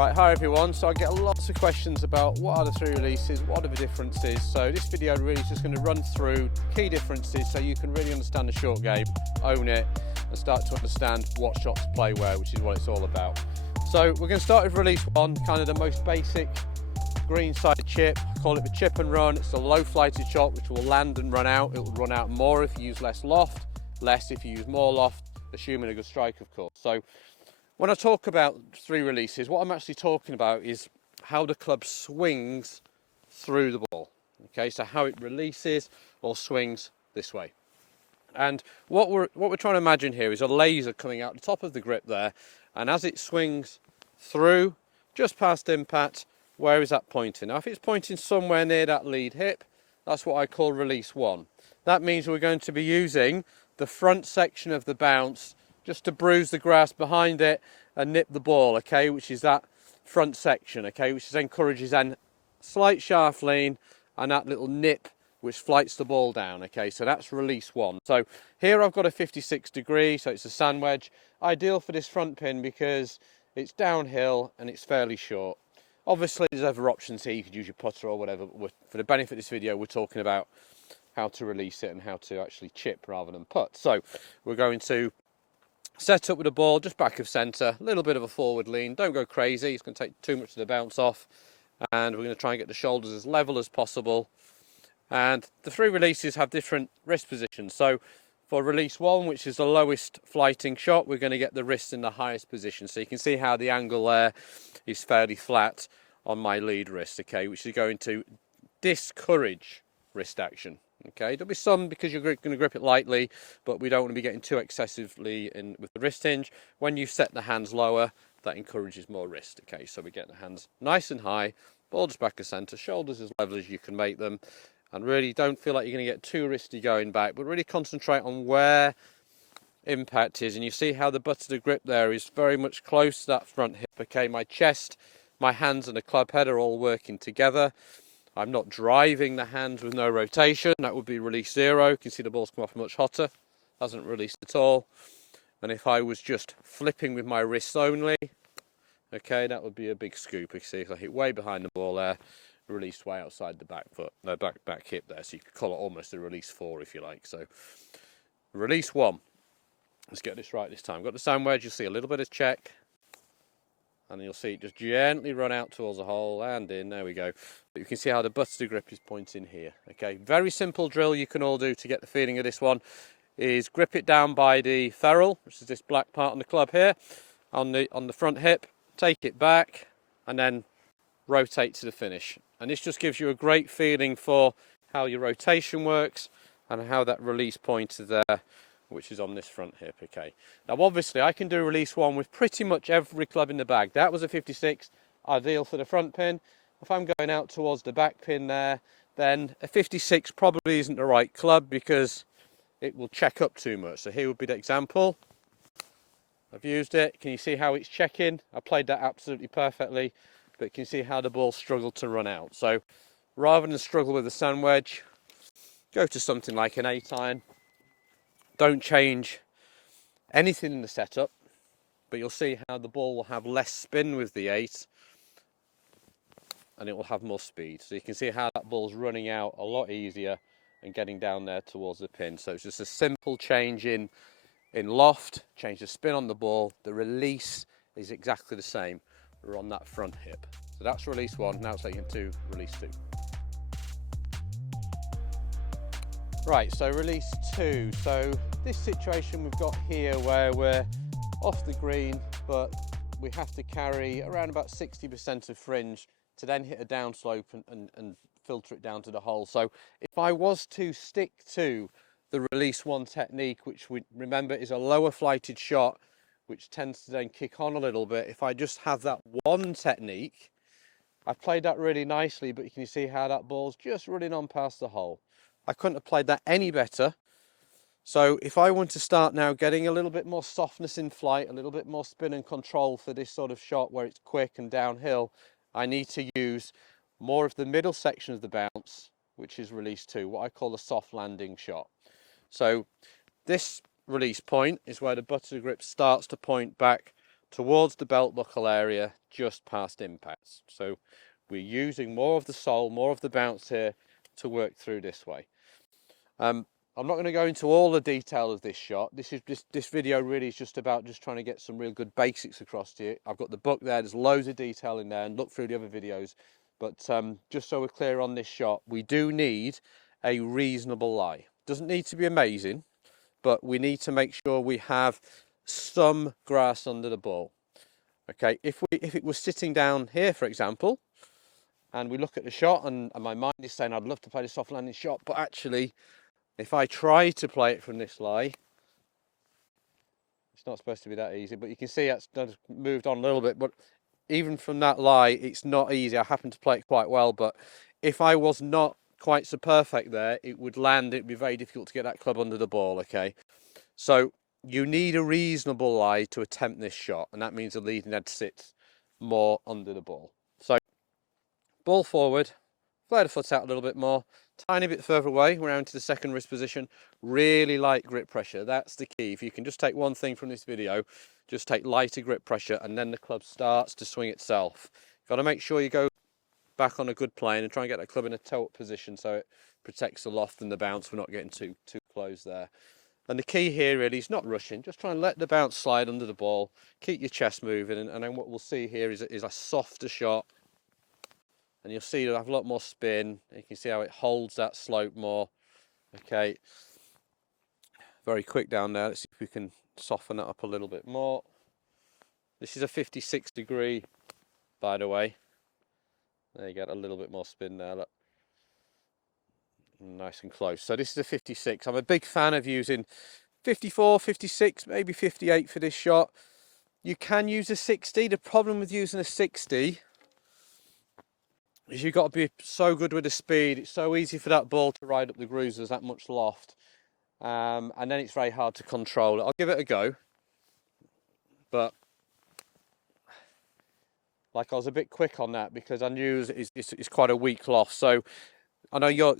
Right, hi everyone. So I get lots of questions about what are the three releases, what are the differences. So this video really is just going to run through key differences so you can really understand the short game, own it, and start to understand what shot to play where, which is what it's all about. So we're going to start with release one, kind of the most basic green side chip. I call it the chip and run. It's a low flighted shot which will land and run out. It will run out more if you use less loft, less if you use more loft, assuming a good strike, of course. So when I talk about three releases, what I'm actually talking about is how the club swings through the ball. Okay, so how it releases or swings this way. And what we're trying to imagine here is a laser coming out the top of the grip there, and as it swings through, just past impact, where is that pointing? Now, if it's pointing somewhere near that lead hip, that's what I call release one. That means we're going to be using the front section of the bounce just to bruise the grass behind it and nip the ball, okay, which is that front section, okay, which encourages then slight shaft lean and that little nip which flights the ball down, okay, so that's release one. So here I've got a 56 degree, so it's a sand wedge, ideal for this front pin because it's downhill and it's fairly short. Obviously there's other options here, you could use your putter or whatever, but for the benefit of this video we're talking about how to release it and how to actually chip rather than putt. So we're going to set up with the ball just back of centre, a little bit of a forward lean, don't go crazy, it's going to take too much of the bounce off, and we're going to try and get the shoulders as level as possible. And the three releases have different wrist positions. So for release one, which is the lowest flighting shot, we're going to get the wrist in the highest position. So you can see how the angle there is fairly flat on my lead wrist, okay, which is going to discourage wrist action. Okay, there'll be some because you're going to grip it lightly, but we don't want to be getting too excessively in with the wrist hinge. When you set the hands lower, that encourages more wrist. Okay, so we get the hands nice and high, ball just back of centre, shoulders as level as you can make them, and really don't feel like you're going to get too wristy going back, but really concentrate on where impact is. And you see how the butt of the grip there is very much close to that front hip. Okay, my chest, my hands and the club head are all working together. I'm not driving the hands with no rotation. That would be release zero. You can see the ball's come off much hotter. Hasn't released at all. And if I was just flipping with my wrists only, okay, that would be a big scoop. You see, if I hit way behind the ball there, released way outside the back foot, no, back hip there. So you could call it almost a release four if you like. So release one. Let's get this right this time. Got the sand wedge. You'll see a little bit of check. And you'll see it just gently run out towards the hole and in. There we go. But you can see how the butt of the grip is pointing here. Okay, very simple drill you can all do to get the feeling of this one is grip it down by the ferrule, which is this black part on the club here, on the front hip. Take it back and then rotate to the finish. And this just gives you a great feeling for how your rotation works and how that release point is there, which is on this front hip. Okay, now obviously I can do release one with pretty much every club in the bag. That was a 56, ideal for the front pin. If I'm going out towards the back pin there, then a 56 probably isn't the right club because it will check up too much. So here would be the example. I've used it. Can you see how it's checking? I played that absolutely perfectly, but can you see how the ball struggled to run out? So rather than struggle with the sand wedge, go to something like an 8 iron. Don't change anything in the setup, but you'll see how the ball will have less spin with the 8 and it will have more speed. So you can see how that ball's running out a lot easier and getting down there towards the pin. So it's just a simple change in loft, change the spin on the ball. The release is exactly the same. We're on that front hip. So that's release one. Now it's taking to release two. Right, so release two. So this situation we've got here where we're off the green, but we have to carry around about 60% of fringe to then hit a downslope and filter it down to the hole. So if I was to stick to the release one technique, which we remember is a lower flighted shot, which tends to then kick on a little bit, if I just have that one technique, I've played that really nicely, but you can see how that ball's just running on past the hole. I couldn't have played that any better. So if I want to start now getting a little bit more softness in flight, a little bit more spin and control for this sort of shot where it's quick and downhill, I need to use more of the middle section of the bounce, which is release two, what I call a soft landing shot. So this release point is where the butt of the grip starts to point back towards the belt buckle area, just past impact. So we're using more of the sole, more of the bounce here to work through this way. I'm not going to go into all the detail of this shot. This video really is just about just trying to get some real good basics across to you. I've got the book there. There's loads of detail in there, and look through the other videos. But just so we're clear on this shot, we do need a reasonable lie. Doesn't need to be amazing, but we need to make sure we have some grass under the ball. Okay, if it was sitting down here, for example, and we look at the shot, and my mind is saying I'd love to play the soft landing shot, but actually, if I try to play it from this lie, it's not supposed to be that easy, but you can see that's moved on a little bit. But even from that lie, it's not easy. I happen to play it quite well, but if I was not quite so perfect there, it would land. It'd be very difficult to get that club under the ball, okay? So you need a reasonable lie to attempt this shot, and that means the leading edge sits more under the ball. So ball forward, flare the foot out a little bit more, tiny bit further away, around to the second wrist position. Really light grip pressure, that's the key. If you can just take one thing from this video, just take lighter grip pressure, and then the club starts to swing itself. Got to make sure you go back on a good plane and try and get that club in a tilt position so it protects the loft and the bounce. We're not getting too close there. And the key here really is not rushing, just try and let the bounce slide under the ball, keep your chest moving, and then what we'll see here is a softer shot. And you'll see it'll have a lot more spin. You can see how it holds that slope more. Okay, very quick down there. Let's see if we can soften that up a little bit more. This is a 56 degree, by the way. There you get a little bit more spin there, look. Nice and close. So this is a 56. I'm a big fan of using 54, 56, maybe 58 for this shot. You can use a 60. The problem with using a 60 is you've got to be so good with the speed. It's so easy for that ball to ride up the grooves. There's that much loft. And then it's very hard to control it. I'll give it a go. But like I was a bit quick on that because I knew it's quite a weak loft. So I know your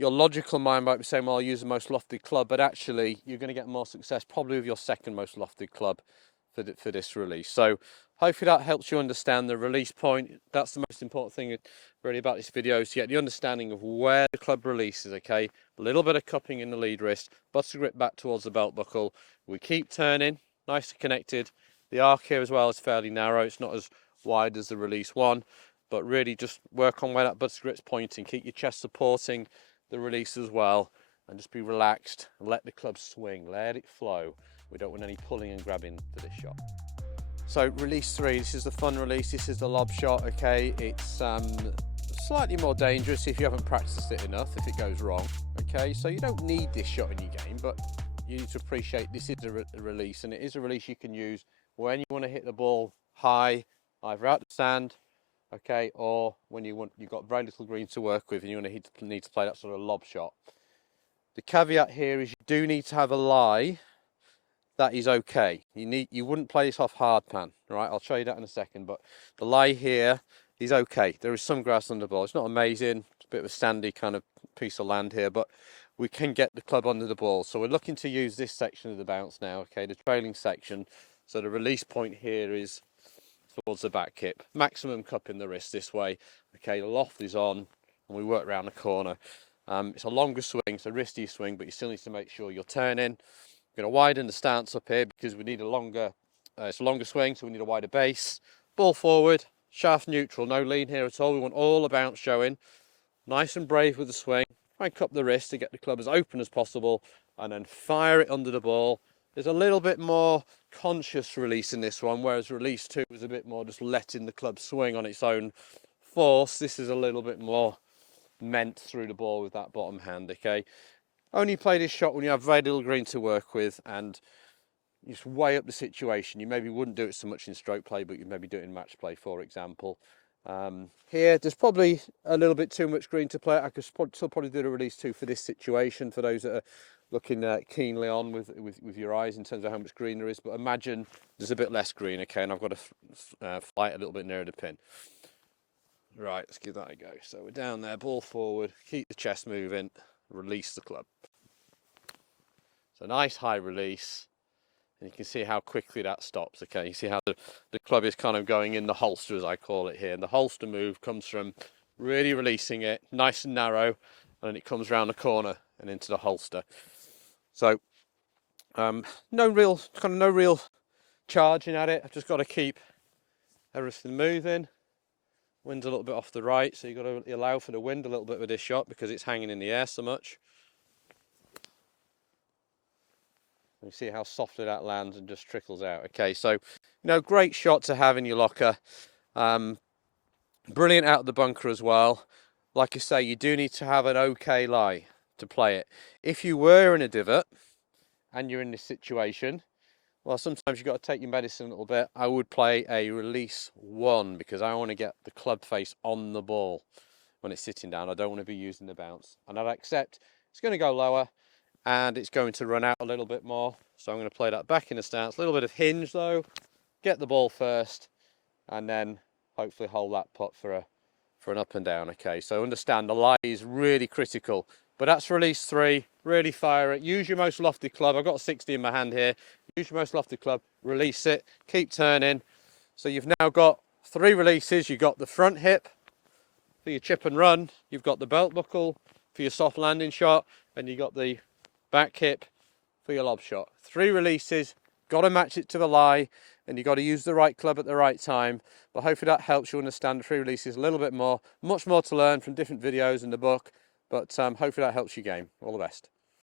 logical mind might be saying, well, I'll use the most lofted club, but actually you're going to get more success probably with your second most lofted club for this release. So hopefully that helps you understand the release point. That's the most important thing really about this video, is to get the understanding of where the club releases, okay? A little bit of cupping in the lead wrist, butter grip back towards the belt buckle. We keep turning, nice and connected. The arc here as well is fairly narrow. It's not as wide as the release one, but really just work on where that butter grip's pointing. Keep your chest supporting the release as well, and just be relaxed and let the club swing, let it flow. We don't want any pulling and grabbing for this shot. So release 3, this is the fun release, this is the lob shot, okay? It's slightly more dangerous if you haven't practiced it enough, if it goes wrong, okay? So you don't need this shot in your game, but you need to appreciate this is a release, and it is a release you can use when you want to hit the ball high, either out the sand, okay, or when you've got very little green to work with and you need to play that sort of lob shot. The caveat here is you do need to have a lie that is okay. You wouldn't play this off hard pan, right? I'll show you that in a second, but the lie here is okay. There is some grass under the ball. It's not amazing. It's a bit of a sandy kind of piece of land here, but we can get the club under the ball. So we're looking to use this section of the bounce now, okay, the trailing section. So the release point here is towards the back hip. Maximum cup in the wrist this way. Okay, the loft is on, and we work around the corner. It's a longer swing, it's a wristy swing, but you still need to make sure you're turning. We're going to widen the stance up here because we need a longer, it's a longer swing, so we need a wider base. Ball forward, shaft neutral, no lean here at all. We want all the bounce showing. Nice and brave with the swing. Try and cup the wrist to get the club as open as possible, and then fire it under the ball. There's a little bit more conscious release in this one, whereas release 2 was a bit more just letting the club swing on its own force. This is a little bit more meant through the ball with that bottom hand, okay? Only play this shot when you have very little green to work with and you just weigh up the situation. You maybe wouldn't do it so much in stroke play, but you maybe do it in match play, for example. Here, there's probably a little bit too much green to play. I could still probably do the release 2 for this situation, for those that are looking keenly on with your eyes in terms of how much green there is. But imagine there's a bit less green, okay, and I've got to fly it a little bit nearer the pin. Right, let's give that a go. So we're down there, ball forward, keep the chest moving, release the club. So nice high release, And you can see how quickly that stops. Okay, you see how the club is kind of going in the holster, as I call it here. And the holster move comes from really releasing it nice and narrow, and then it comes around the corner and into the holster. So no real charging at it. I've just got to keep everything moving. Wind's a little bit off the right, so you've got to allow for the wind a little bit with this shot because it's hanging in the air so much. You see how softly that lands and just trickles out. Okay, so great shot to have in your locker. Brilliant out of the bunker as well. Like I say, you do need to have an okay lie to play it. If you were in a divot and you're in this situation, well, sometimes you've got to take your medicine a little bit. I would play a release 1 because I want to get the club face on the ball when it's sitting down. I don't want to be using the bounce. And I'd accept it's going to go lower and it's going to run out a little bit more. So I'm going to play that back in the stance. A little bit of hinge though. Get the ball first and then hopefully hold that putt for an up and down. Okay, so understand the lie is really critical. But that's release 3. Really fire it. Use your most lofty club. I've got a 60 in my hand here. Use your most lofty club. Release it. Keep turning. So you've now got 3 releases. You've got the front hip for your chip and run. You've got the belt buckle for your soft landing shot. And you've got the back hip for your lob shot. 3 releases. Got to match it to the lie. And you've got to use the right club at the right time. But hopefully that helps you understand the 3 releases a little bit more. Much more to learn from different videos in the book. But hopefully that helps you game. All the best.